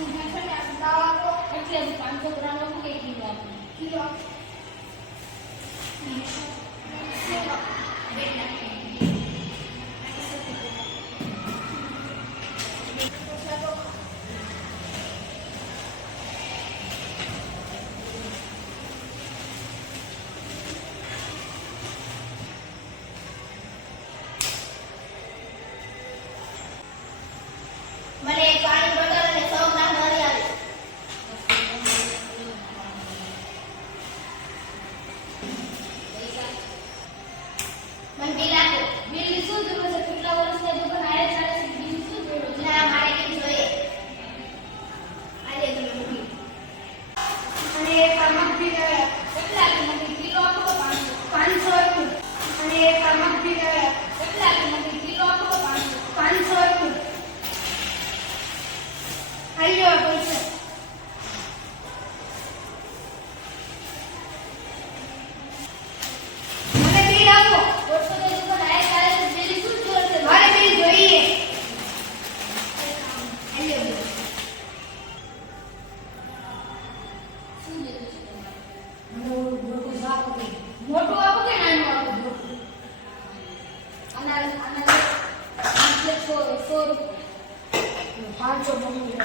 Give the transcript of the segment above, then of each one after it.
એટલે 500 ગ્રામ આપું કે કિલો આપું? કિલો મને પાણી બોટલ અને 100 ગ્રામ મળી આવે. મને બિલ આપો. બિલની શું જરૂર છે? કેટલા વર્ષથી દુકાન આયા ચાલે છે? બિલ શું જરૂર છે? ના, મારે કેમ જોઈએ? આલે તમે બિલ. અને એક અમક બિલ આવ્યા. કેટલા કિલો? કિલો આપો તો 500 રૂપિયા. અને એક અમક બિલ આવ્યા. કેટલા કિલો? કિલો આપો તો 500 રૂપિયા. આલ્યો પૈસા. મને બિલ આપો. વર્ષોથી દુકાન આયા ચાલે છે. બિલ શું જરૂર છે? મારે બિલ જોઈએ. આલ્યો બિલ. શું જરૂર છે તમારે? મોટું આપો કે નાનું આપો? આના 100 રૂપિયા. 500 મમ્મી.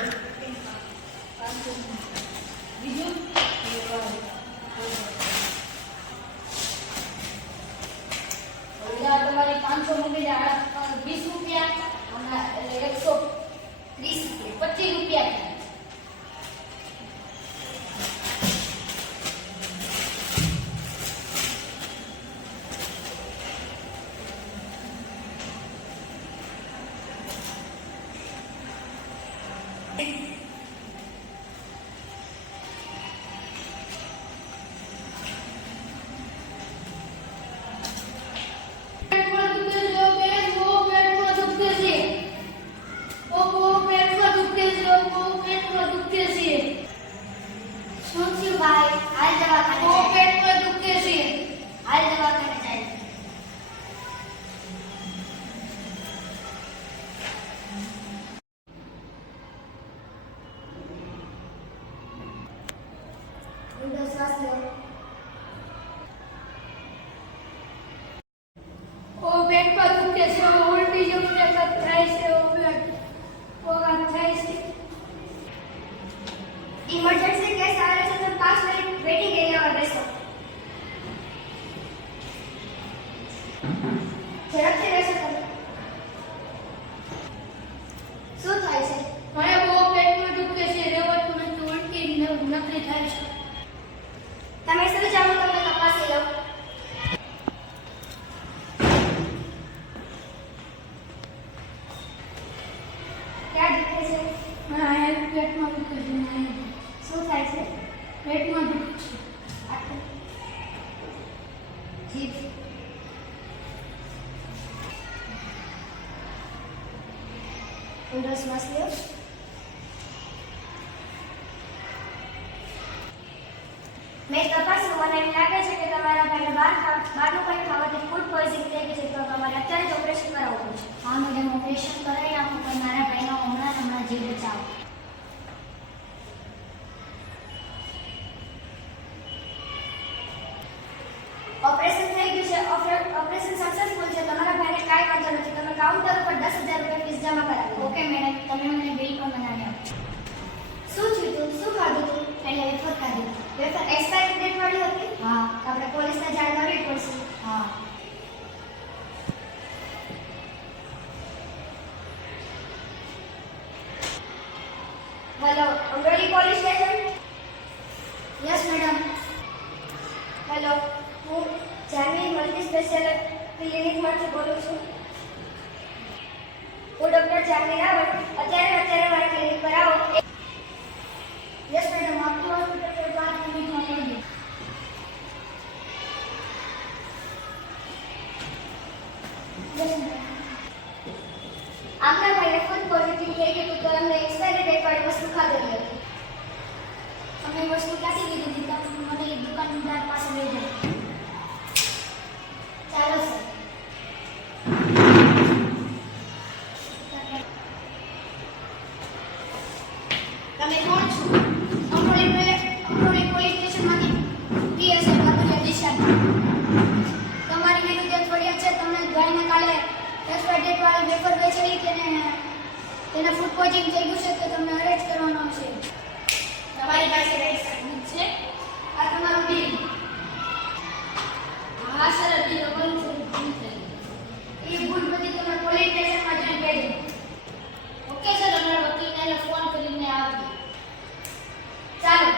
500. બીજું? તમારી 500 મમ્મી 20 રૂપિયા. એટલે 130 રૂપિયા. 25 રૂપિયા. પેટમાં દુખે છે, ઉલટી જેવું થાય છે, પોગાર થાય છે. ઇમરજન્સી કેસ આવે છે તો 5 મિનિટ વેટિંગ એરિયા પર બેસો. ઝડપથી બેસો તમે. શું થાય છે? મને બહુ પેટમાં દુખે છે, રેવાતું નથી, ઉલટી નકરી થાય છે. તમે શું જાણો તમને તપાસી લો. ક્યાં દુખે છે? મને પેટમાં દુખે છે. શું થાય છે? પેટમાં દુખે છે. જીભ. ઊંડો શ્વાસ લો. મેં તપાસ્યું મને એમ લાગે છે કે તમારા ભાઈને બહારનું કંઈ ખાવાથી ફૂડ પોઈઝનિંગ થઈ ગઈ છે, તો તમારે અત્યારે જ ઓપરેશન કરાવવું છે. હા મેડમ, ઓપરેશન કરાવી નાખું, પણ મારા ભાઈનો હમણાં જીવ બચાવો. ઓપરેશન થઈ ગયું છે, ઓપરેશન સક્સેસફુલ છે. તમારા ભાઈને કાંઈ વાંધો નથી. તમે કાઉન્ટર ઉપર 10,000 રૂપિયા ફીસ જમા કરાવી. ઓકે મેડમ, તમે મને બિલ પણ બનાવી આપો. શું થયું તું? શું ખાધું તું? એટલે વેફર ખાધી. વેફર એક્સપાયરી ડેટ વાળી હતી? હા. આપણે પોલીસને જાણ કરવી પડશે. હા. Hello, Amroli police station? Yes madam. Hello, હું જાનવી મલ્ટી સ્પેશિયલ ક્લિનિકમાંથી બોલું છું. હું ડૉક્ટર જાનવી રાવત. અત્યારે મારી ક્લિનિક પર આવો. યસ મેડમ, આપની હોસ્પિટલ के बाद क्लिनिक में आइए. Yes madam. આપના ભાઈને ફૂડ પોઈઝનિંગ થઈ ગયું તો એમને એક્સપાયરી ડેટ વાળી વસ્તુ ખાધેલી હતી. અમે વસ્તુ ક્યાંથી લીધી હતી? તમે મને દુકાનદાર પાસે લઈ જાઓ. ચાલો સર. તમે કોણ છો? અમરોલી પોલીસ સ્ટેશનમાંથી પીએસઆઈ કાતુરિયા દિશા. તમારી વિરુદ્ધ ફરિયાદ છે. તમને ગઈને કાલે એક્સપાયર ડેટ વાળી વેફર વેચેલી તેને ફૂડ પોઈઝનિંગ થઈ ગયું છે તો તમને અરેસ્ટ કરવાનો છે. તમારી પાસે લાયસન્સ છે? આ તમારું બિલ. હા સર, બિલ બંધ છે. એ ભૂલ બધી તમે પોલીસ સ્ટેશનમાં જઈને કહી દો. ઓકે સર, અમારા વકીલને ફોન કરીને આપજો. ચાલો.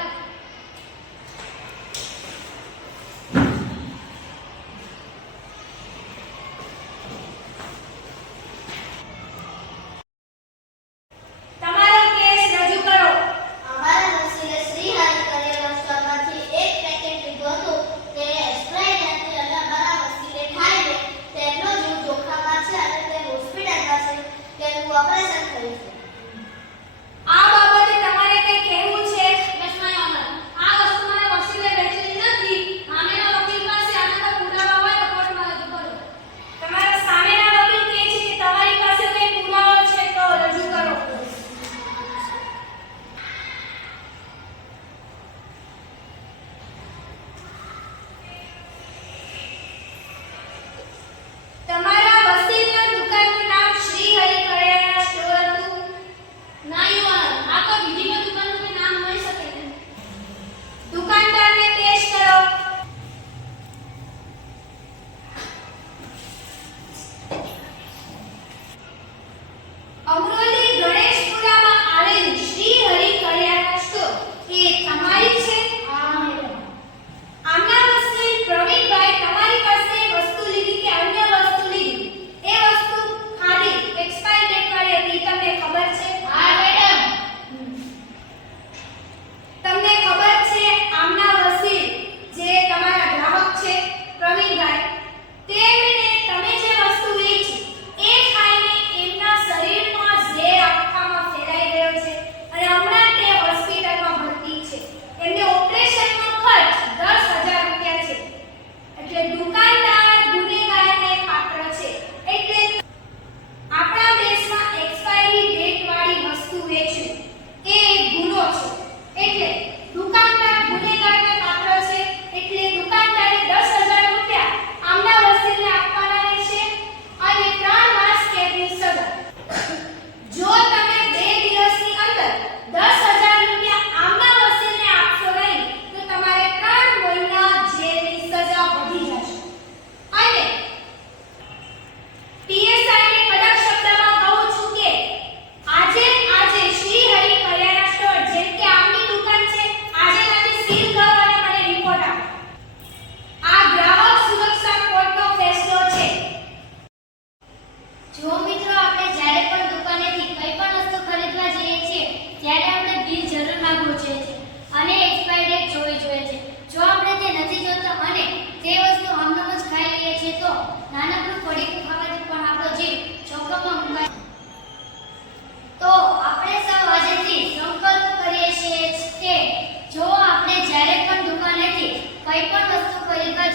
કંઈ પણ વસ્તુ ખરીદવા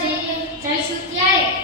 જઈશું ત્યારે